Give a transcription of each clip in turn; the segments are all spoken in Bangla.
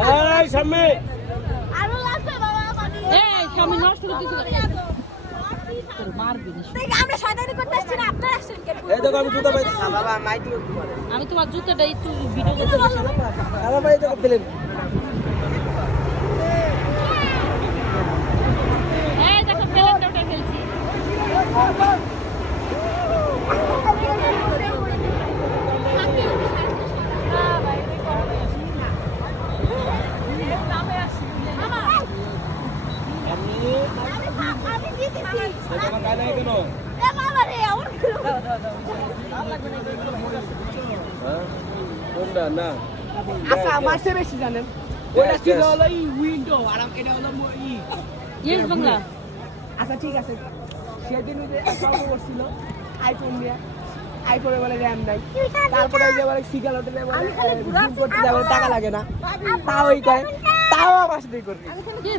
হ্যাঁ সামনে স্বামী নষ্ট করতেছিল আমি তোমার জুতোটা একটু ভিডিও করতে দেখো প্লেনটা উঠে ফেলছি আচ্ছা আমার চেয়ে বেশি জানেন ওটা ছিল হলো এই উইন্ডো আর এটা হলো ইয়েস বাংলা আচ্ছা ঠিক আছে সেদিন ওই যে গল্প করছিল আইফোন নিয়ে আইফোনে বলে র্যাম নাই তারপরে ওই যে বলে সিগাল হোটেলে বলে জিম করতে যাবে টাকা লাগে না তাও ওই কয় তাও আমার সাথেই করবি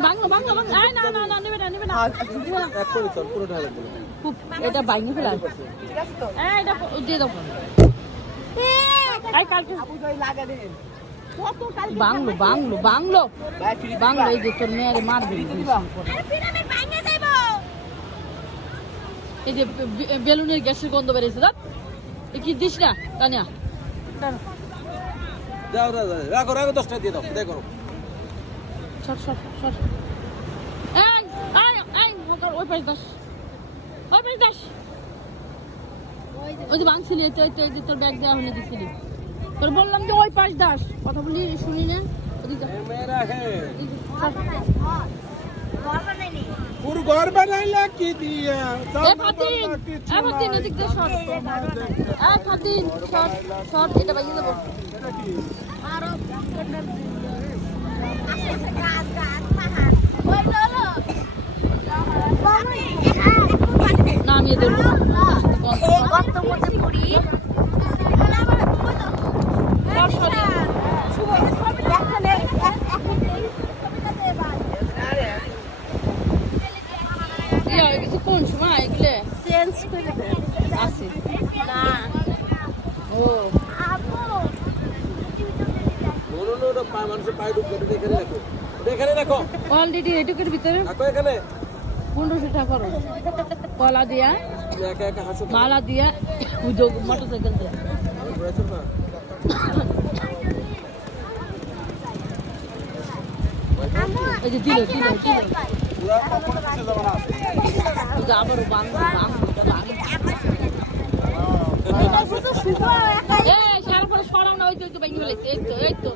বাংলা বাংলা বাংলা না না না নেবে না নেবে না এক করে চল পুরোটা লাগবে এটা বাইঙ্গি ফেলা ঠিক আছে তো এটা দিয়ে দাও আই কালকে আপু যাই লাগা দেন বাংলো বাংলো বাংলো বাংলো এই যে তোর মেয়েরে মারবে এই যে বেলুনের গ্যাসের গন্ধ বেরিয়েছে দাঁত কি দিস না তানিয়া যাও রাখো রাখো 10টা দিয়ে দাও দেখো সর সর সর এই এই এই ওই পাশ দাস ওই পাশ দাস ওই যে বাংছিলি এই যে তোর ব্যাগ দেওয়া হলে দিছিলি তোর বললাম যে ওই পাশ দাস কথা বলি শুনি না মেরা হে পুরো ঘর বানাইলা কি দিয়া এ ফাতিন এদিক দিয়ে সর ফাতিন সর এটা বাইয়ে দেবো নামিয়ে দেবো কোন সময় এগুলো চেঞ্জ করে আছে না ও নোনো পা মানুষের পায়ে ঢুকে দেখে রাখো অলরেডি এটুকুর ভিতরে রাখো এখানে 1500 টাকা করো কলা দিয়া একা একা হাসো মালা দিয়া ওই মোটরসাইকেল দিয়া এই যে দিল আবারও সারাপরে সরাও না ওই তো ভেঙে ফেলেছে এই তো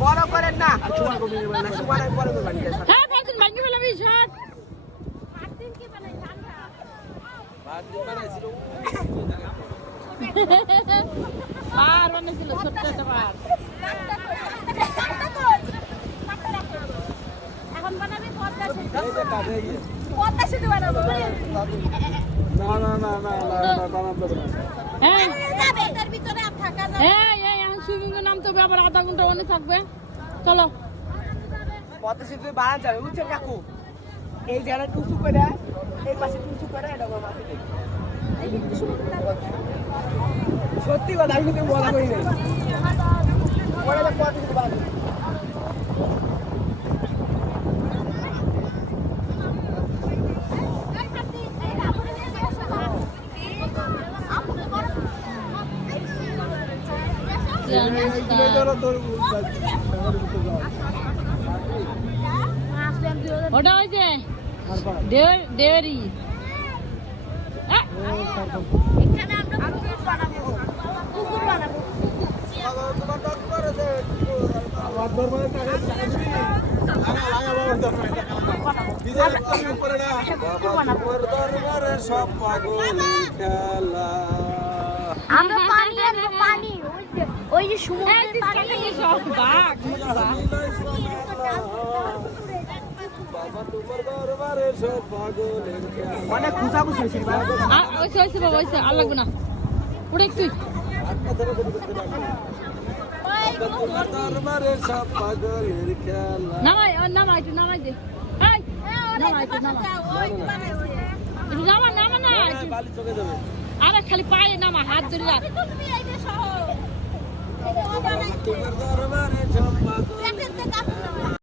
বড় করেন না হ্যাঁ ফাতিন ভাঙি ফেলাবি শট পার বানাইছিল ছোট্ট একটা পার এখন বানাবি পদ্মা সেতু বানাবো না বানাবো না হ্যাঁ যাবে এর ভিতরে আর থাকা যাবে এই এখন সুইমিং এর নাম তো আবার আধা ঘন্টা ওখানে থাকবে চলো পদ্মা সেতু বানান যাবে বুঝছেন কাকু এই জায়গাটা টুসু করে এই পাশে টুসু করে এটা বাবা সত্যি কথা আমি কিন্তু বলা করি নাই পরে পদ্মা সেতু বানাবো ওটা ওই যে ডেয়ারি এখানে আমরা কুকুর বানাবো তোমার দরবারে সব পাগলের খেলা আমরা পানি আনবো পানি ওই যে সমুদ্রের পানি বাবা তোমার দরবারে সব পাগলের খেলা অনেক খুশাখুশি হয়েছিল ভাই। ওইসে বাবা ওইসে আর লাগবে না উড়ে তুই আটটা ধরে করতে লাগবে তোমার দরবারে সব পাগলের খেলা নামাই নামাই একটু নামাই দে এই নামাই একটু নামা একটু নামা নামা না একটু। বালি চোখে যাবে আরে খালি পায়ে নামা হাত ধরে রাখ তোমার দরবারে সব পাগলের